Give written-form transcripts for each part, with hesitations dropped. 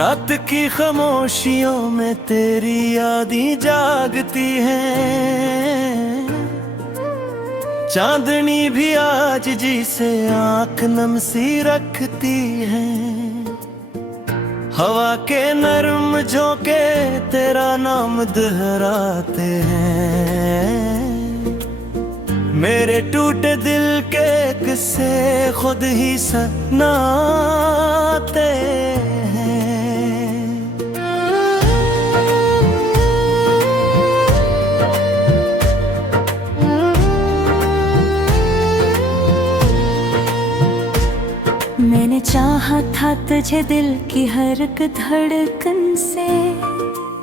रात की खामोशियों में तेरी यादें जागती हैं। चांदनी भी आज जिसे आंख नम सी रखती है। हवा के नर्म झोंके तेरा नाम दोहराते हैं। मेरे टूटे दिल के किस्से खुद ही सुनाते हैं। मैंने चाहा था तुझे दिल की हर एक धड़कन से,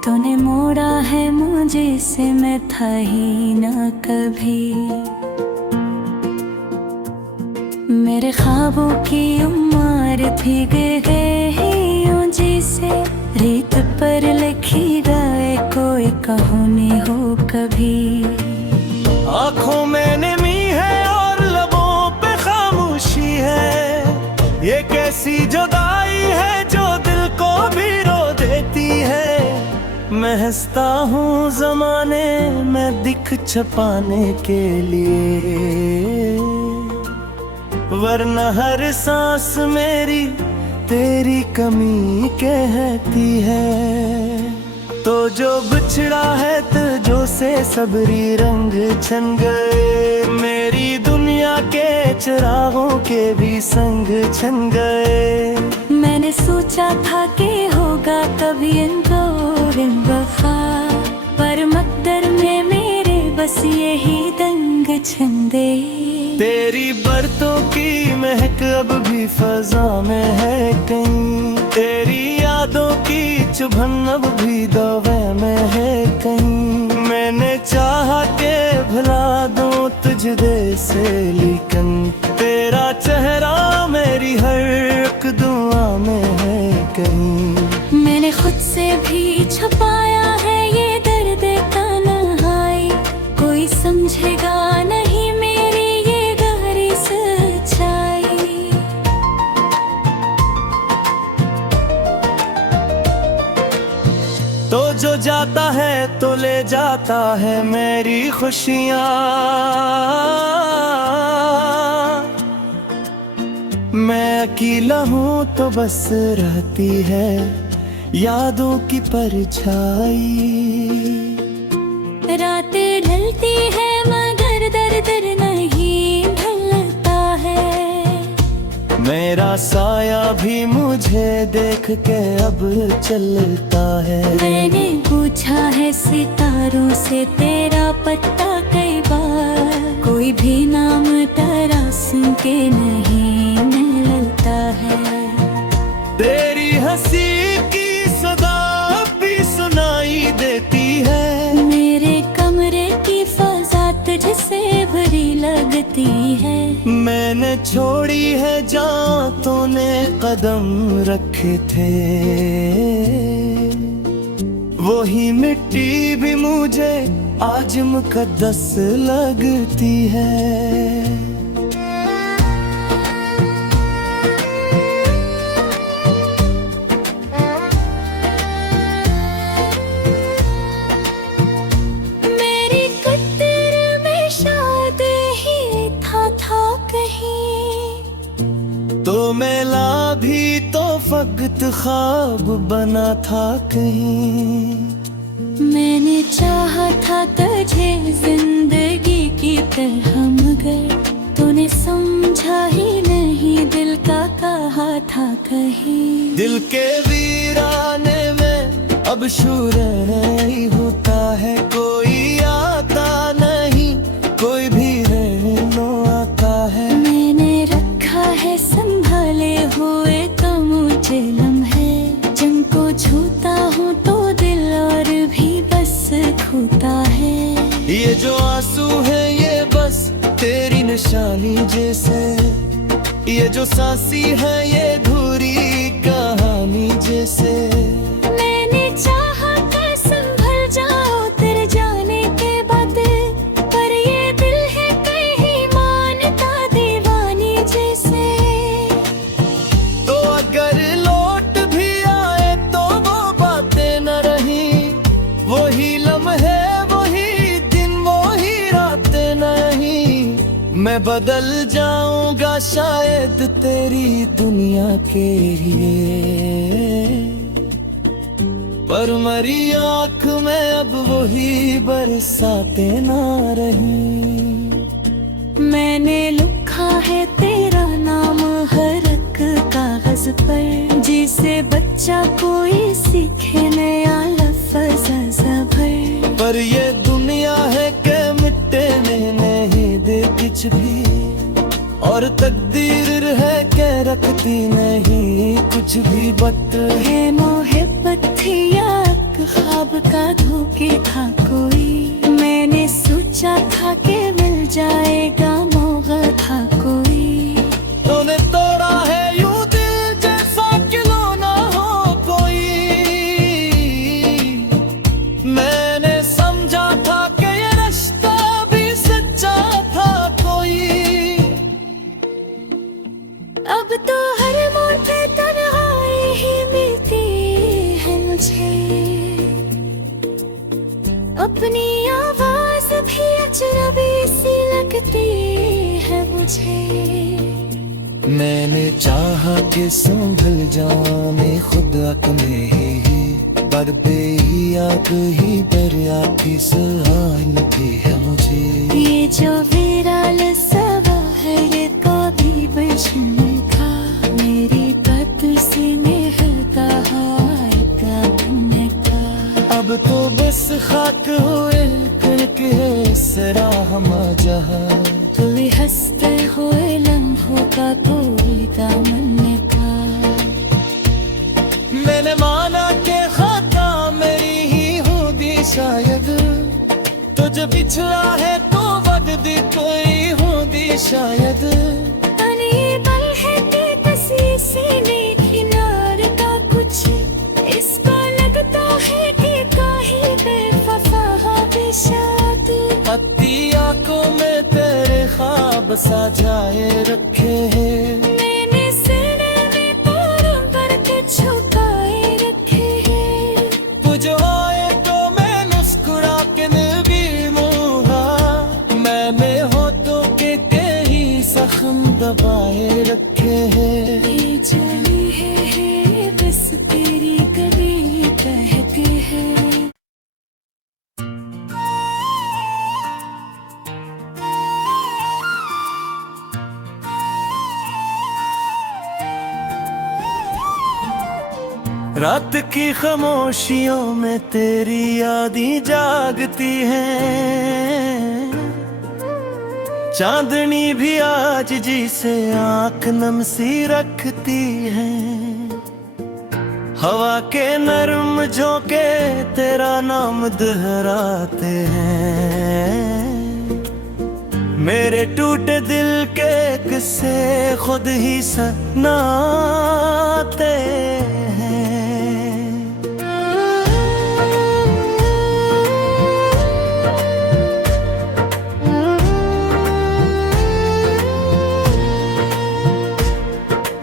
तूने मोड़ा है मुझे से मैं था ही ना कभी। मेरे ख्वाबों की उम्र भीग गए यूं जैसे रेत पर लिखी गए कोई कहानी हो कभी। आँखों में नमी है और लबों पे खामोशी है। ये कैसी जुदाई है जो दिल को भी रो देती है। मैं हंसता हूँ ज़माने में दिख छुपाने के लिए, वरना हर सांस मेरी तेरी कमी कहती है। तो जो बिछड़ा है तुझो से सबरी रंग छन गए। मेरी दुनिया के चिरागों के भी संग छन गए। मैंने सोचा था कि होगा कभी इनको वफा, पर मकदर में मेरे बस यही दंग छंदे। तेरी बरतों की महक अब भी फजा में है कहीं। तेरी यादों की चुभन अब भी दवा में है कहीं। मैंने चाहा के भुला दूं तुझे से, लेकिन तेरा चेहरा मेरी हर एक दुआ में है कहीं। मैंने खुद से भी छुपाया है ये दर्द तन्हाई, कोई समझेगा नहीं मेरी ये गहरी सच्चाई। तो जो जाता है तो ले जाता है मेरी खुशियाँ। मैं अकेला हूँ तो बस रहती है यादों की परछाई। रातें ढलती है मगर दर्द नहीं ढलता है। मेरा साया भी मुझे देख के अब चलता है। मैंने पूछा है सितारों से तेरा पता कई बार, कोई भी नाम तेरा सुन के नहीं मिलता है। तेरी हंसी की सदा भी सुनाई देती है। मेरे कमरे की फजा तुझसे भरी लगती है। मैंने छोड़ी है जहाँ तूने कदम रखे थे। वही मिट्टी भी मुझे आज मुकद्दस लगती है। मेरी कदर में शायद ही था कहीं, तो मेला भी तो फकत ख्वाब बना था कहीं। मैंने चाहा था तुझे जिंदगी की तरह मगर तूने समझा ही नहीं दिल का कहा था कहीं। दिल के वीराने में अब शूर नहीं होता है। कोई आता नहीं कोई भी रहनो आता है। मैंने रखा है संभाले हुए तो मुझे लम्हे, जिनको छूता हूँ तो दिल और भी बस खोता है। ये जो आंसू है ये बस तेरी निशानी जैसे। ये जो सांसी है ये धूरी कहानी जैसे। मैंने चाहा था संभल जाओ तेरे जाने के बाद, पर ये दिल है कहीं मानता दीवानी जैसे। तो अगर लौट भी आए मैं बदल जाऊंगा शायद तेरी दुनिया के लिए, पर मरी आँख में अब वही बरसातें ना रही। मैंने लिखा है तेरा नाम हर एक कागज पर, जिसे बच्चा कोई सीखे नया लफ्ज़ ज़बर। पर ये दुनिया है के मिटने नहीं दे कुछ भी, और तकदीर है के रखती नहीं कुछ भी। बट है मोहब्बत थी या ख्वाब का धोखे था कोई, मैंने सोचा था कि मिल जाएगा मौका था कोई। तूने तोड़ा है यूं दिल जैसा क्यों ना हो कोई, मैंने समझा था कि ये रिश्ता भी सच्चा था कोई। अब तो हर मोड़ पे तन्हाई ही मिलती है मुझे, अपनी आवाज भी अजनबी सी लगती है मुझे। मैंने चाहा कि संभल जाऊं मैं खुद अपने ही, पर बेयाक ही दरिया की सहायती है मुझे। ये जो विराल सवा है ये कभी बचने का, मेरी बात से महका आएगा बनने का। अब तो बस खाक हुए करके सरा हम जहाँ, कोई हंसते हुए लम्हों का कोई दामन का। मैंने माना कि खाता मेरी ही होगी शायद, तुझे बिछड़ा है तो वक्त कोई होगी शायद। तनी पल है कि किसी सीने किनार का कुछ, इसको लगता है कि कहीं बेवफा हो बेशाद। अति आंखों में तेरे ख्वाब साजाए रखे हैं, मैंने सीने में पैरों पर के छुपाए रखे हैं। कुछ आए तो मैं मुस्कुरा के भी मुहा, मैंने हो तो के ही जख्म दबाए रखे हैं। ये चली है बस तेरी गली कहती है। रात की खामोशियों में तेरी यादें जागती हैं, चांदनी भी आज जिसे आंख नम सी रखती है। हवा के नरम झोंके तेरा नाम दोहराते हैं, मेरे टूटे दिल के किस्से खुद ही सुनाते हैं।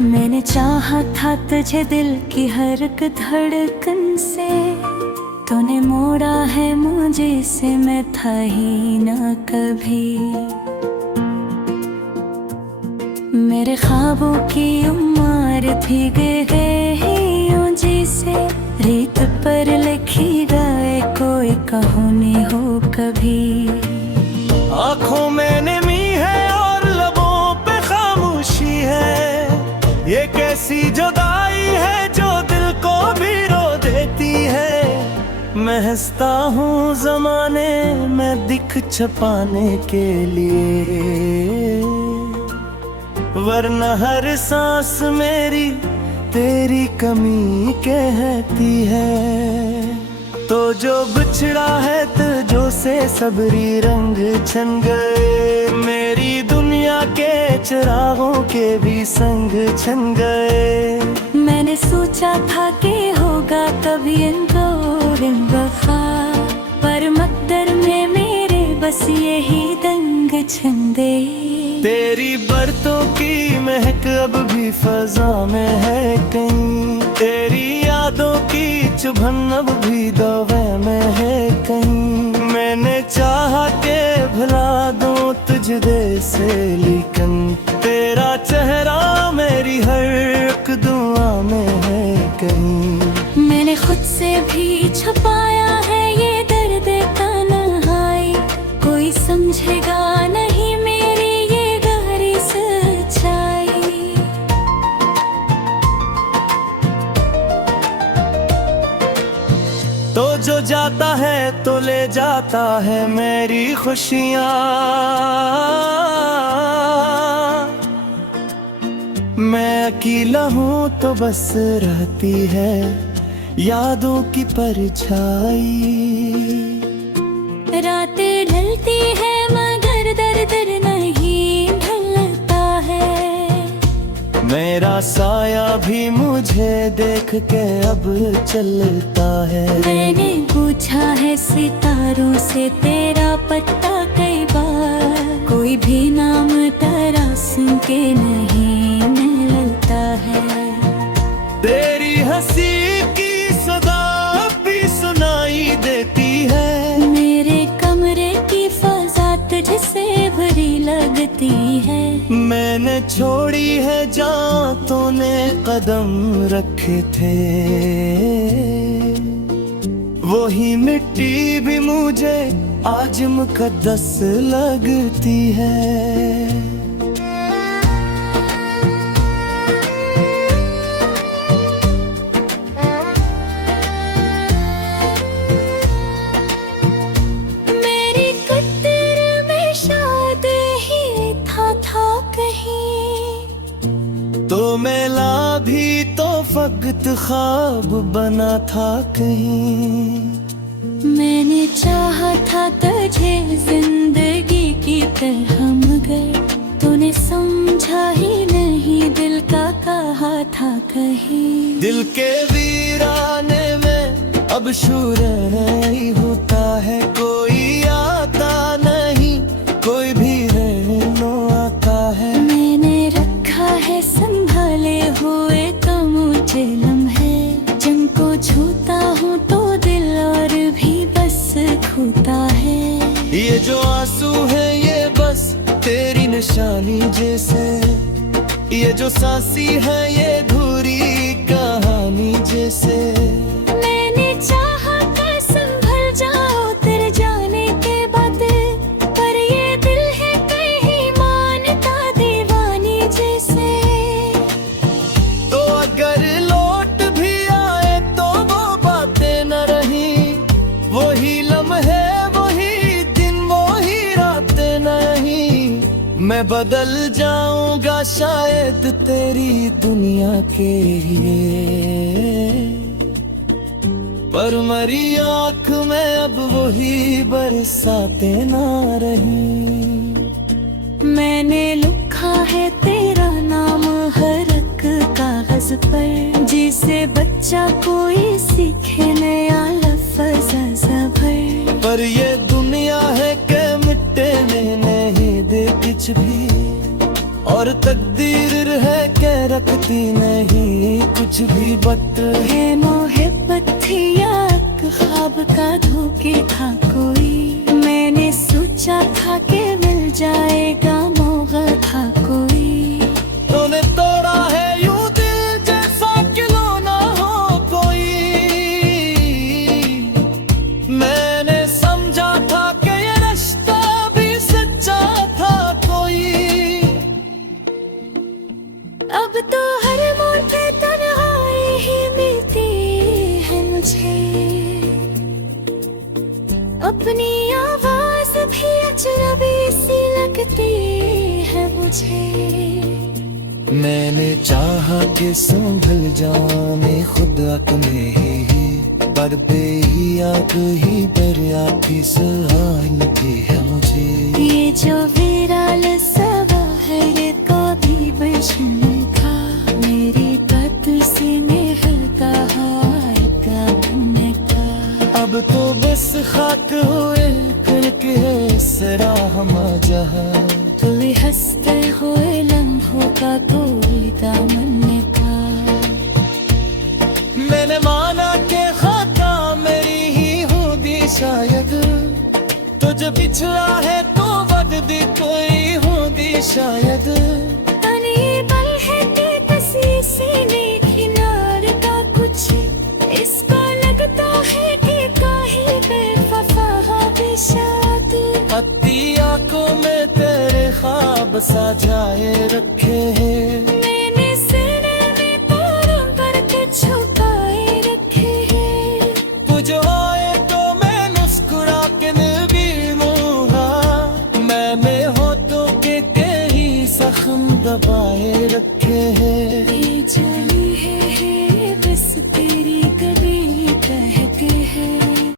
मैंने चाहा था तुझे दिल की हर एक धड़कन से, तूने मोड़ा है मुझे से मैं था ही ना कभी। मेरे ख्वाबों की उम्र भीग गए यूं जैसे रेत पर लिखी गए कोई कहानी हो कभी। आँखों में नमी है और लबों पे खामोशी है, ये कैसी जुदाई है जो दिल को भी रो देती है। मैं हंसता हूँ जमाने में दिख छपाने के लिए, वरना हर सांस मेरी तेरी कमी कहती है। तो जो बिछड़ा है तुझो से सबरी रंग छन गए, मेरी दुनिया के चिरागों के भी संग छन गए। मैंने सोचा था कि होगा कभी इनको वफा, पर मकदर में मेरे बस यही दंग छंदे। तेरी बरतों की महक अब भी फजा में है कहीं, तेरी यादों की चुभन अब भी दवा में है कहीं। मैंने चाहा के भुला दूं तुझे सजदे से, लेकिन तेरा चेहरा मेरी हर एक दुआ में है कहीं। मैंने खुद से भी छुपाया है ये दर्द तन्हाई, कोई समझेगा नहीं मेरी ये गहरी सच्चाई। तो जो जाता है तो ले जाता है मेरी खुशियाँ, मैं अकेला हूँ तो बस रहती है यादों की परछाई। रातें ढलती है मगर दर्द नहीं ढलता है, मेरा साया भी मुझे देख के अब चलता है। मैंने पूछा है सितारों से तेरा पता कई बार, कोई भी नाम तेरा सुन के नहीं मिलता है। तेरी हंसी की सदा भी सुनाई देती है, मेरे कमरे की फजा तुझसे भरी लगती है। मैंने छोड़ी है जहाँ तूने कदम रखे थे, वही मिट्टी भी मुझे आज मुकद्दस लगती है। मेरी कदर में शायद ही था कहीं, तो मेला भी तो फकत ख्वाब बना था कहीं। मैंने चाहा था तुझे जिंदगी की तरह, मगर तूने समझा ही नहीं दिल का कहा था कहीं। दिल के वीराने में अब शूर नहीं होता है, कोई आता नहीं कोई भी रहनो आता है। मैंने रखा है संभाले हुए मुझे लम्हे, जिनको छूता हूँ तो दिल और भी बस खोता है। ये जो आंसू है ये बस तेरी निशानी जैसे, ये जो सांसी है ये धूरी कहानी जैसे। मैंने चाहा था संभल जाओ तेरे जाने के बाद, पर ये दिल है कहीं मानता दीवानी जैसे। तो अगर लौट भी आए तो वो बातें न रही, वही लम्हे वही दिन वही रातें नहीं। मैं बदल जाऊंगा शायद तेरी दुनिया के लिए, पर मरी आँख में अब वही बरसातें ना रही। मैंने लिखा है तेरा नाम हर एक कागज पर, जिसे बच्चा कोई सीखे नया लफ्ज़ भर। पर ये दुनिया है के मिटने नहीं दे कुछ भी, और तकदीर है के रखती नहीं कुछ भी। बत है मोहब्बत थी या ख्वाब का धोखे था कोई, मैंने सोचा था कि मिल जाएगा मौका था कोई। तूने तोड़ा है यूं दिल जैसा खिलौना हो कोई, मैंने समझा था कि ये रिश्ता भी सच्चा था कोई। अब तो हर मोड़ पे तन्हाई ही मिलती है मुझे, अपनी आवाज भी अजनबी सी लगती है मुझे। मैंने चाहा कि संभल जाने खुद अपने ही, पर बेयाक ही बरियाती सहाय लगी है मुझे। ये जो विराल सवा है ये कभी बचन था, मेरी बात से निहलता हाय का मन का। अब तो बस खाक हुए करके सरा हम जहाँ, तुम हंसते हुए लम्हों का कोई दामन का। मैंने माना कि खाता मेरी ही होगी शायद, तुझे पिछला है तो वक्त दी कोई शायद तन ये बल है कि किसी सीने किनार का कुछ इसको लगता है कि काहे बेवफा हो बेशादी। अति आंखों में तेरे ख्वाब सजाए रखे हैं,